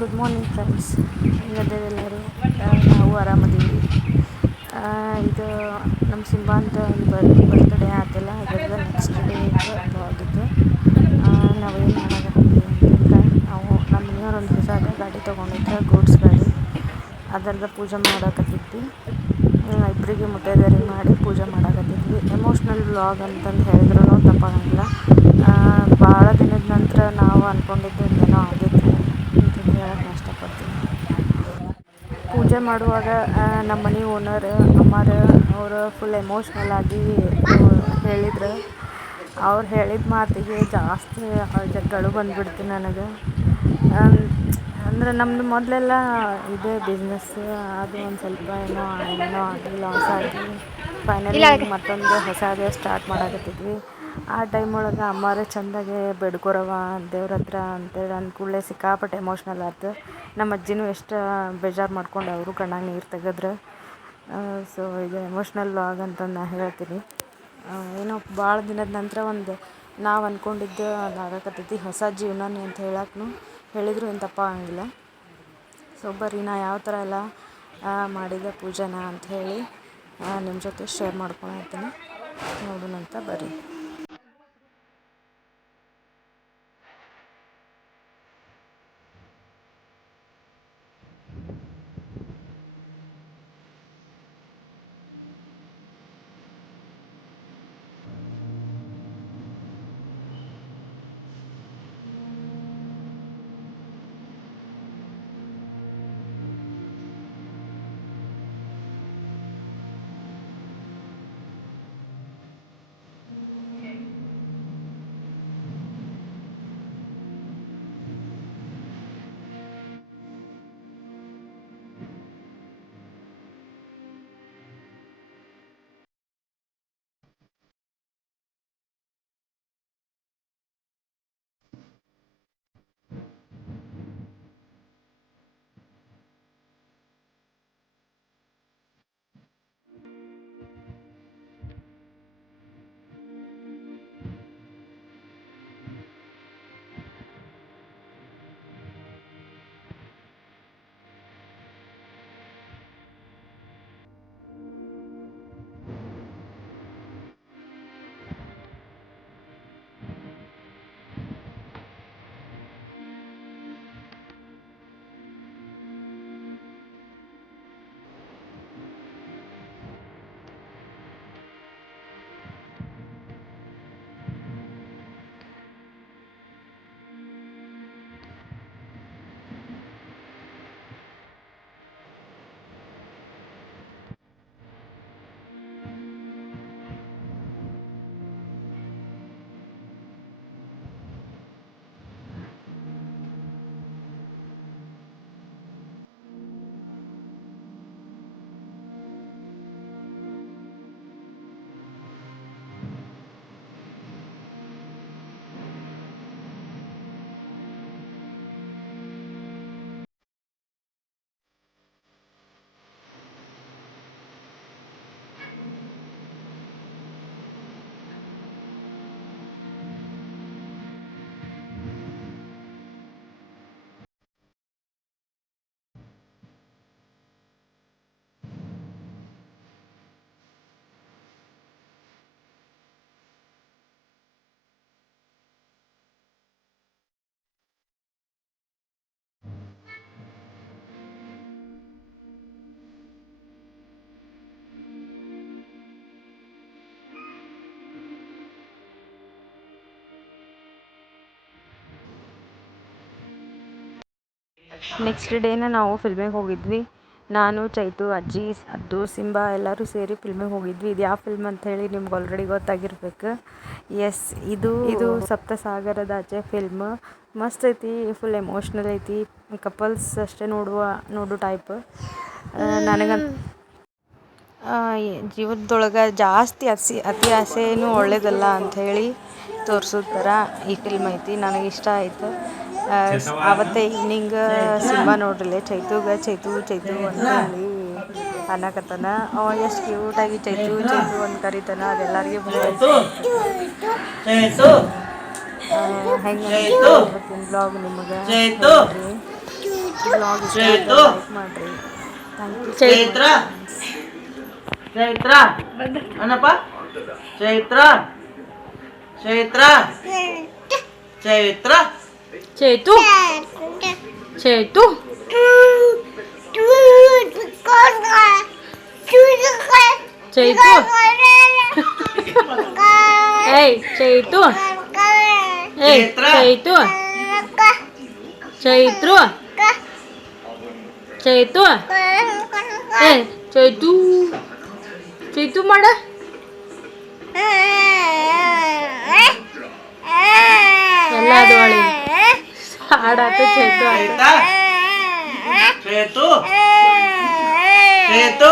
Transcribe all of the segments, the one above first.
Good morning friends, ಹೆಂಗದೇವೆಲ್ಲರೂ? ನಾವು ಆರಾಮದೀವಿ. ಇದು ನಮ್ಮ ಸಿಂಬಾಂತ ಬರ್ತ್ಡೇ ಆಯ್ತಲ್ಲ, ಅದರದ್ದು ನೆಕ್ಸ್ಟ್ ಡೇ ಆಗಿದ್ದು. ನಾವೇನು ಮಾಡೋಕತ್ತೀವಿ ಅಂತಂದ್ರೆ, ನಾವು ನಮ್ಮ ಮನೆಯವ್ರೊಂದು ಹೊಸದ ಗಾಡಿ ತೊಗೊಂಡಿದ್ರೆ, ಗೂಡ್ಸ್ ಗಾಡಿ, ಅದರದ್ದು ಪೂಜೆ ಮಾಡೋಕತ್ತಿದ್ವಿ. ಇಬ್ಬರಿಗೆ ಮುತ್ತೈದೆಯರಿಗೆ ಮಾಡಿ ಪೂಜೆ ಮಾಡೋಕತ್ತಿದ್ವಿ. ಎಮೋಷ್ನಲ್ ವ್ಲಾಗ್ ಅಂತಂದು ಹೇಳಿದ್ರೂ ತಪ್ಪಾಗಂಗಿಲ್ಲ. ಭಾಳ ದಿನದ ನಂತರ ನಾವು ಅಂದ್ಕೊಂಡಿದ್ದು ಏನೋ ಆಗಿತ್ತು ಅಂತಂದು ಹೇಳಕ್ಕೆ ಇಷ್ಟಪಡ್ತೀನಿ. ಪೂಜೆ ಮಾಡುವಾಗ ನಮ್ಮ ಮನೆ ಓನರ್ ಅಮ್ಮಾರ ಅವರು ಫುಲ್ ಎಮೋಷ್ನಲ್ ಆಗಿ ಹೇಳಿದ್ರು. ಅವ್ರು ಹೇಳಿದ ಮಾತಿಗೆ ಜಾಸ್ತಿ ಅಳು ಬಂದುಬಿಡ್ತು ನನಗೆ. ಅಂದರೆ ನಮ್ಮದು ಮೊದಲೆಲ್ಲ ಇದೇ ಬಿಸ್ನೆಸ್, ಅದು ಒಂದು ಸ್ವಲ್ಪ ಏನೋ ಆಗಿ ಲಾಸ್ ಆಗಿ ಫೈನಲಿ ಮತ್ತೊಂದು ಹೊಸದೇ ಸ್ಟಾರ್ಟ್ ಮಾಡಕತ್ತಿದ್ವಿ. ಆ ಟೈಮ್ ಒಳಗೆ ಅಮ್ಮಾರು ಚೆಂದಾಗೆ ಬೇಡ್ಕೊರವ ದೇವ್ರ ಹತ್ರ ಅಂತೇಳಿ ಅಂದ ಕೂಡಲೇ ಸಿಕ್ಕಾಪಟ್ಟೆ ಎಮೋಷ್ನಲ್ ಆಯ್ತು. ನಮ್ಮ ಅಜ್ಜಿನೂ ಎಷ್ಟು ಬೇಜಾರು ಮಾಡ್ಕೊಂಡು ಅವರು ಕಣ್ಣಾಗ ನೀರು ತೆಗೆದ್ರು. ಸೊ ಇದು ಎಮೋಷ್ನಲ್ ವ್ಲಾಗ್ ಅಂತಂದು ನಾನು ಹೇಳ್ತೀನಿ. ಏನೋ ಭಾಳ ದಿನದ ನಂತರ ನಾವು ಅಂದ್ಕೊಂಡಿದ್ದು ಅದಾಗಕತ್ತೈತಿ, ಹೊಸ ಜೀವನನೇ ಅಂತ ಹೇಳಿದ್ರು ಏನು ತಪ್ಪಾಗಂಗಿಲ್ಲ. ಸೊ ಬರ್ರಿ ನಾ ಯಾವ ಥರ ಎಲ್ಲ ಮಾಡಿದ ಪೂಜೆನ ಅಂಥೇಳಿ ನಿಮ್ಮ ಜೊತೆ ಶೇರ್ ಮಾಡ್ಕೊಳತ್ತೀನಿ, ನೋಡೋಣಂತ ಬರ್ರಿ. ನೆಕ್ಸ್ಟ್ ಡೇನ ನಾವು ಫಿಲ್ಮಿಗೆ ಹೋಗಿದ್ವಿ. ನಾನು, ಚೈತು, ಅಜ್ಜಿ, ಅದ್ದು, ಸಿಂಬಾ ಎಲ್ಲರೂ ಸೇರಿ ಫಿಲ್ಮಿಗೆ ಹೋಗಿದ್ವಿ. ಇದು ಯಾವ ಫಿಲ್ಮ್ ಅಂತ ಹೇಳಿ ನಿಮ್ಗೆ ಆಲ್ರೆಡಿ ಗೊತ್ತಾಗಿರ್ಬೇಕು. ಎಸ್, ಇದು ಸಪ್ತಸಾಗರದಾಚೆ ಫಿಲ್ಮ್. ಮಸ್ತ್ ಐತಿ, ಫುಲ್ ಎಮೋಷ್ನಲ್ ಐತಿ. ಕಪಲ್ಸ್ ಅಷ್ಟೇ ನೋಡು ಟೈಪ್. ನನಗಂತ ಜೀವನದೊಳಗೆ ಜಾಸ್ತಿ ಅತಿ ಆಸೆನೂ ಒಳ್ಳೇದಲ್ಲ ಅಂಥೇಳಿ ತೋರಿಸೋ ಥರ ಈ ಫಿಲ್ಮ್ ಐತಿ. ನನಗಿಷ್ಟ ಆಯಿತು. ಆವತ್ತೇ ಈವ್ನಿಂಗ್ ಸಿನಿಮಾ ನೋಡ್ರಲ್ಲೇ ಚೈತು ಅಂತೇಳಿ ಅನ್ನಕತ್ತಾನ. ಎಷ್ಟು ಕ್ಯೂಟಾಗಿ ಚೈತು ಅಂತ ಕರಿತಾನ, ಅದೆಲ್ಲರಿಗೂ ಹೆಂಗೆ ಬ್ಲಾಗ್ ನಿಮಗೆ ಬ್ಲಾಗ್ ಇಷ್ಟ ಚೈತು. ಲೈಕ್ ಮಾಡಿರಿ. ಥ್ಯಾಂಕ್ ಯು ಚೈತ್ರ ಚೈತ್ರ ಅನ್ನಪ್ಪ ಚೈತ್ರ ಚೈತ್ರ ಚೈತ್ರ ಚೈತು ಚೈತು ಚೈತು ಏಯ್ ಚೈತು ಏಯ್ ಚೈತು ಚೈತ್ರು ಚೈತು ಏ ಚೈತು ಚೈತು ಮಾಡ ಎಲ್ಲ ದೋಳಿ ಹಾಡಾತ ಚೈತು ಆಡ ಚೈತು ಚೈತು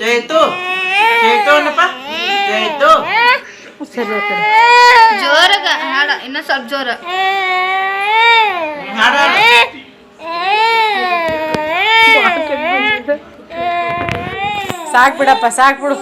ಚೈತು ಚೈತು ಅನ್ನಪ್ಪ ಚೈತು ಸರಿ ಆ ಕಡೆ ಜೋರಾಗ ಹಾಡ ಇನ್ನ ಸ್ವಲ್ಪ ಜೋರ ಹಾಡ ಸಾಕ್ ಬಿಡಪ್ಪ ಸಾಕ್ ಬಿಡು